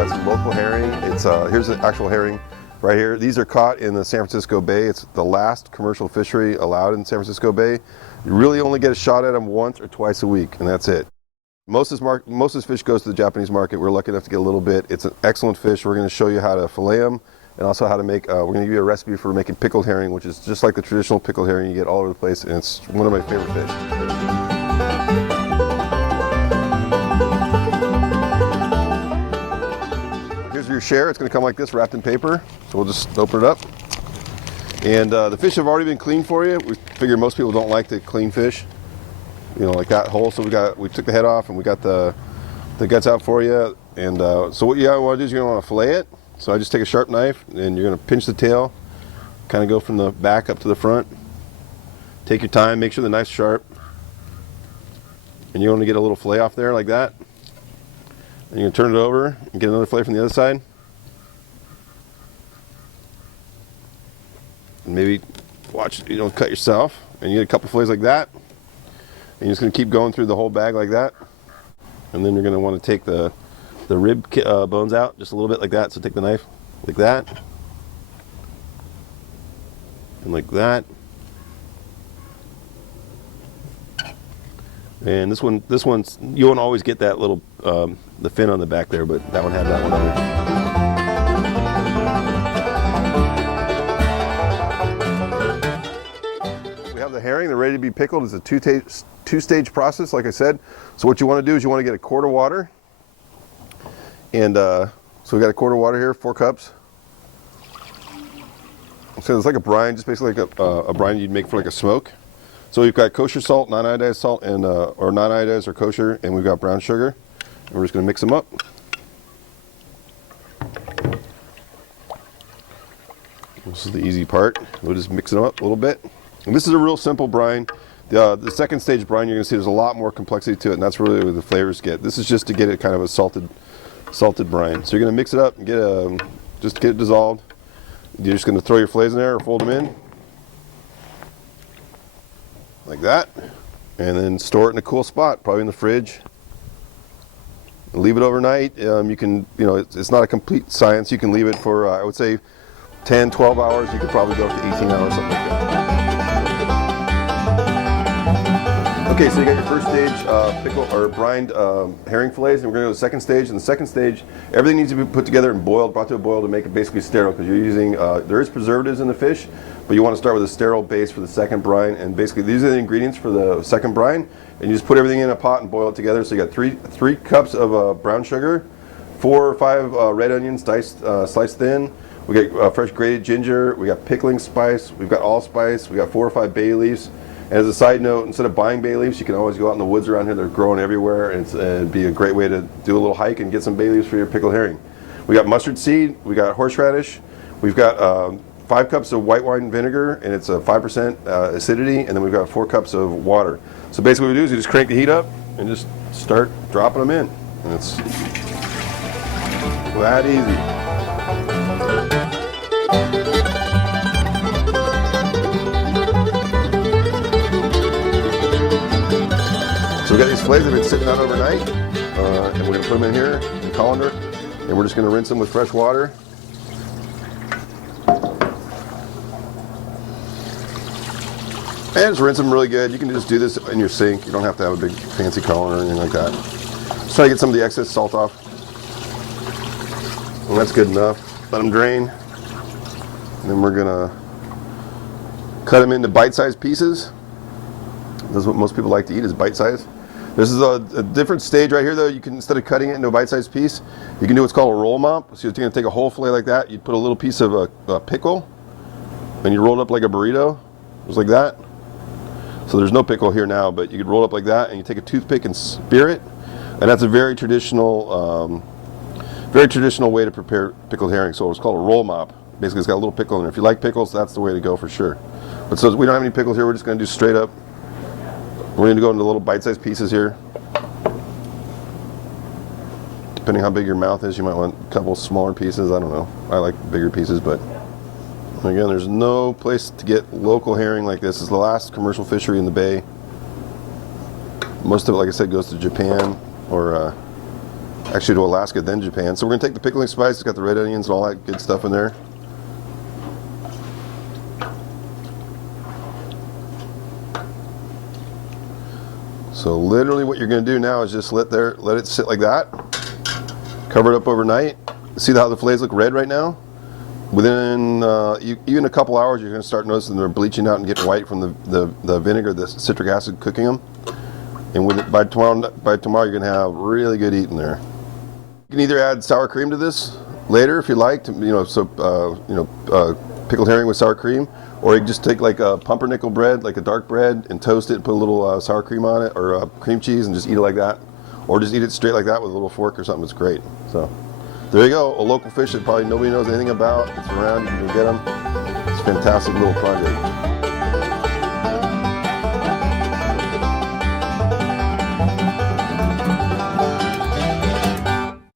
got some local herring. It's here's the actual herring right here. These are caught in the San Francisco Bay. It's the last commercial fishery allowed in San Francisco Bay. You really only get a shot at them once or twice a week, and that's it. Most of this fish goes to the Japanese market. We're lucky enough to get a little bit. It's an excellent fish. We're going to show you how to fillet them and also how to make, we're going to give you a recipe for making pickled herring, which is just like the traditional pickled herring you get all over the place, and it's one of my favorite fish. Here's your share. It's going to come like this, wrapped in paper. So we'll just open it up. And the fish have already been cleaned for you. We figure most people don't like to clean fish, you know, like that whole. So we took the head off and we got the guts out for you. And so what you want to do is you're going to want to fillet it. So I just take a sharp knife and you're going to pinch the tail, kind of go from the back up to the front. Take your time, make sure the knife's sharp. And you're going to get a little fillet off there like that. And you're going to turn it over and get another fillet from the other side. And maybe watch, you don't cut yourself. And you get a couple fillets like that. And you're just going to keep going through the whole bag like that. And then you're going to want to take the rib bones out just a little bit like that. So take the knife like that. And like that. And this one's, you won't always get that little, the fin on the back there, but that one had that one on it. We have the herring, they're ready to be pickled. It's a two-stage process, like I said. So what you want to do is you want to get a quart of water. And so we got a quart of water here, 4 cups. So it's like a brine, just basically like a brine you'd make for like a smoke. So we've got kosher salt, non-iodized salt, and or non-iodized or kosher, and we've got brown sugar. And we're just going to mix them up. This is the easy part. We'll just mix them up a little bit. And this is a real simple brine. The second stage brine, you're going to see there's a lot more complexity to it, and that's really where the flavors get. This is just to get it kind of a salted brine. So you're going to mix it up and just get it dissolved. You're just going to throw your fillets in there or fold them in like that, and then store it in a cool spot, probably in the fridge. Leave it overnight. You can, you know, it's not a complete science. You can leave it for I would say 10, 12 hours. You could probably go up to 18 hours, something like that. Okay, so you got your first stage pickle or brined herring fillets, and we're going to go to the second stage. In the second stage, everything needs to be put together and boiled, brought to a boil to make it basically sterile, because you're using, there is preservatives in the fish, but you want to start with a sterile base for the second brine, and basically these are the ingredients for the second brine, and you just put everything in a pot and boil it together. So you got three cups of brown sugar, 4 or 5 red onions sliced thin. We got fresh grated ginger, we got pickling spice, we've got allspice, we got 4 or 5 bay leaves. And as a side note, instead of buying bay leaves, you can always go out in the woods around here. They're growing everywhere, and it'd be a great way to do a little hike and get some bay leaves for your pickled herring. We got mustard seed, we got horseradish, we've got 5 cups of white wine vinegar, and it's a 5% acidity, and then we've got 4 cups of water. So basically what we do is you just crank the heat up and just start dropping them in. And it's that easy. So we got these fillets that have been sitting out overnight, and we're going to put them in here in a colander, and we're just going to rinse them with fresh water. And just rinse them really good. You can just do this in your sink. You don't have to have a big fancy colander or anything like that. Just try to get some of the excess salt off. And that's good enough. Let them drain. And then we're going to cut them into bite-sized pieces. This is what most people like to eat, is bite-sized. This is a different stage right here, though. You can, instead of cutting it into a bite-sized piece, you can do what's called a roll mop. So you're going to take a whole fillet like that. You put a little piece of a pickle, and you roll it up like a burrito, just like that. So there's no pickle here now, but you could roll it up like that, and you take a toothpick and spear it. And that's a very traditional way to prepare pickled herring. So it's called a roll mop. Basically, it's got a little pickle in it. If you like pickles, that's the way to go for sure. But so we don't have any pickles here. We're just going to do straight up. We're going to go into little bite-sized pieces here. Depending how big your mouth is, you might want a couple smaller pieces. I don't know. I like bigger pieces, but again, there's no place to get local herring like this. It's the last commercial fishery in the bay. Most of it, like I said, goes to Japan or Actually to Alaska, then Japan. So we're gonna take the pickling spice. It's got the red onions and all that good stuff in there. So literally what you're gonna do now is just let it sit like that. Cover it up overnight. See how the fillets look red right now? Within even a couple hours, you're gonna start noticing they're bleaching out and getting white from the vinegar, the citric acid cooking them. And by tomorrow, you're gonna have really good eating there. You can either add sour cream to this later if you like, pickled herring with sour cream, or you can just take like a pumpernickel bread, like a dark bread, and toast it and put a little sour cream on it, or cream cheese, and just eat it like that. Or just eat it straight like that with a little fork or something. It's great. So there you go, a local fish that probably nobody knows anything about. It's around, you can get them. It's a fantastic little project.